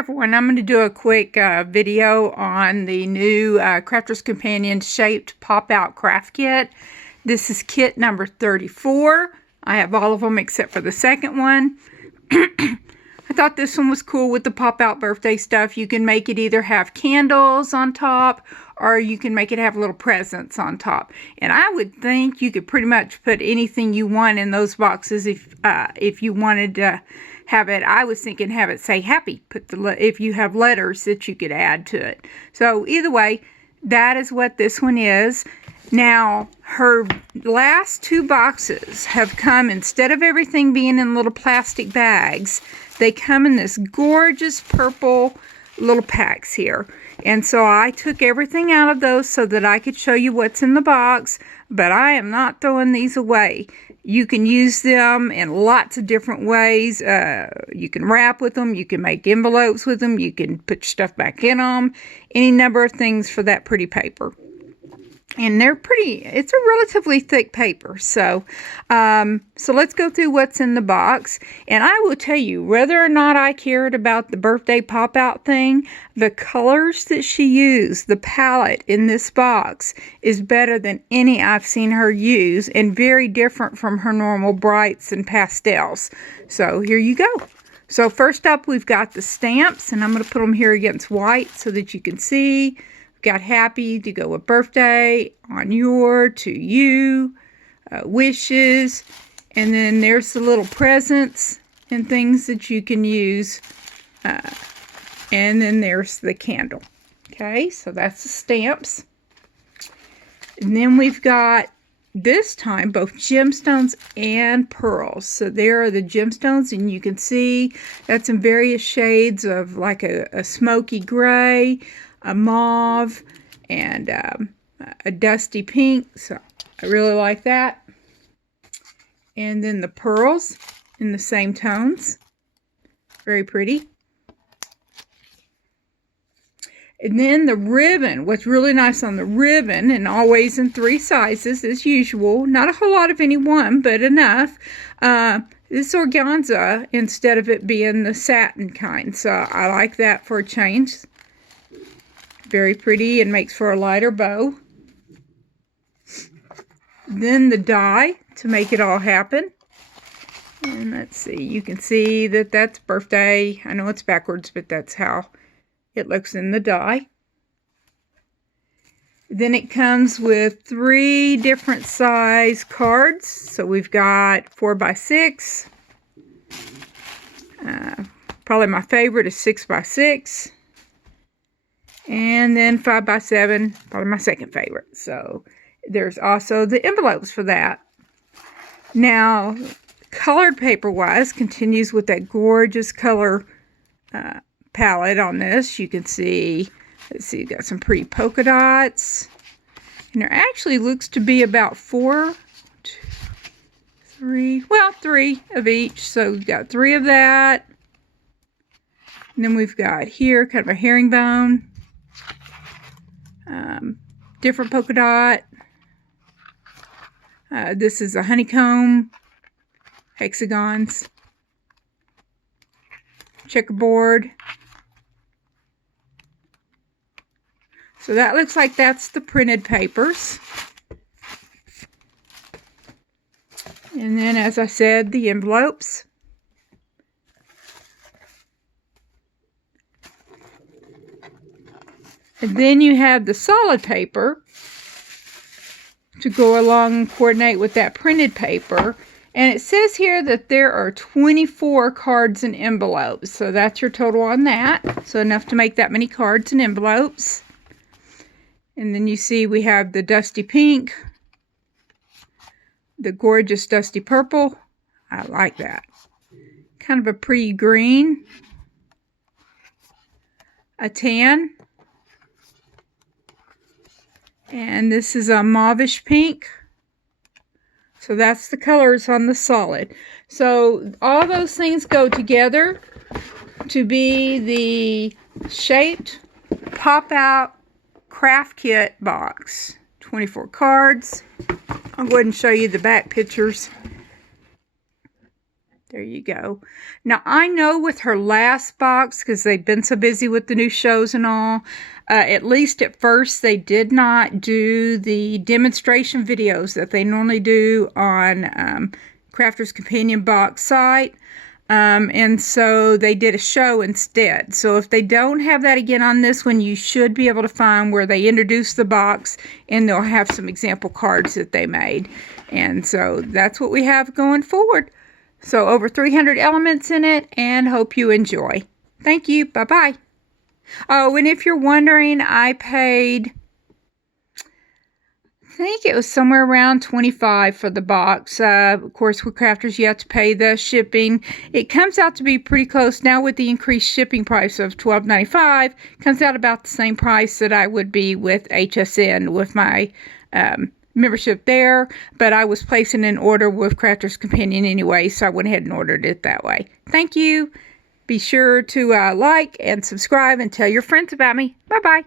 everyone, I'm going to do a quick video on the new Crafter's Companion shaped pop-out craft kit. This is kit number 34. I have all of them except for the second one. I thought this one was cool with the pop-out birthday stuff. You can make it either have candles on top or you can make it have little presents on top. And I would think you could pretty much put anything you want in those boxes if you wanted to have it. I was thinking have it say happy. If you have letters that you could add to it. So either way, that is what this one is. Now, her last two boxes have come, instead of everything being in little plastic bags, they come in this gorgeous purple little packs here. And so I took everything out of those so that I could show you what's in the box, but I am not throwing these away. You can use them in lots of different ways. You can wrap with them, you can make envelopes with them, you can put stuff back in them, any number of things for that pretty paper. And they're pretty, it's a relatively thick paper. So let's go through what's in the box. And I will tell you, whether or not I cared about the birthday pop-out thing, the colors that she used, the palette in this box, is better than any I've seen her use and very different from her normal brights and pastels. So here you go. So first up, we've got the stamps, and I'm going to put them here against white so that you can see. Got happy to go with birthday, on your, to you, wishes, and then there's the little presents and things that you can use, and then there's the candle. Okay, so that's the stamps. And then we've got, this time, both gemstones and pearls. So there are the gemstones, and you can see that's in various shades of like a smoky gray, a mauve, and a dusty pink. So I really like that. And then the pearls in the same tones. Very pretty. And then the ribbon. What's really nice on the ribbon, and always in 3 sizes as usual. Not a whole lot of any one, but enough. This organza instead of it being the satin kind. So I like that for a change. Very pretty and makes for a lighter bow. Then the die to make it all happen. And let's see, you can see that that's birthday. I know it's backwards, but that's how it looks in the die. Then it comes with 3 different size cards. So we've got 4x6. Probably my favorite is 6x6. And then 5x7, probably my second favorite. So there's also the envelopes for that. Now, colored paper-wise, continues with that gorgeous color palette on this. You can see, let's see, got some pretty polka dots. And there actually looks to be about 4, 2, 3, well, 3 of each. So we've got 3 of that. And then we've got here kind of a herringbone. Different polka dot. This is a honeycomb, hexagons, checkerboard. So that looks like that's the printed papers. And then, as I said, the envelopes. And then you have the solid paper to go along and coordinate with that printed paper. And it says here that there are 24 cards and envelopes. So that's your total on that. So enough to make that many cards and envelopes. And then you see we have the dusty pink, the gorgeous dusty purple. I like that. Kind of a pretty green, a tan. And this is a mauvish pink. So that's the colors on the solid. So all those things go together to be the shaped pop-out craft kit box. 24 cards. I'll go ahead and show you the back pictures. There you go. Now, I know with her last box, because they've been so busy with the new shows and all, at least at first, they did not do the demonstration videos that they normally do on Crafter's Companion box site. And so they did a show instead. So if they don't have that again on this one, you should be able to find where they introduce the box, and they'll have some example cards that they made. And so that's what we have going forward. So over 300 elements in it, and hope you enjoy. Thank you. Bye-bye. Oh, and if you're wondering, I paid, I think it was somewhere around $25 for the box. Of course, with Crafters, you have to pay the shipping. It comes out to be pretty close now with the increased shipping price of $12.95. Comes out about the same price that I would be with HSN with my membership there, but I was placing an order with Crafter's Companion anyway, so I went ahead and ordered it that way. Thank you. Be sure to like and subscribe and tell your friends about me. Bye-bye.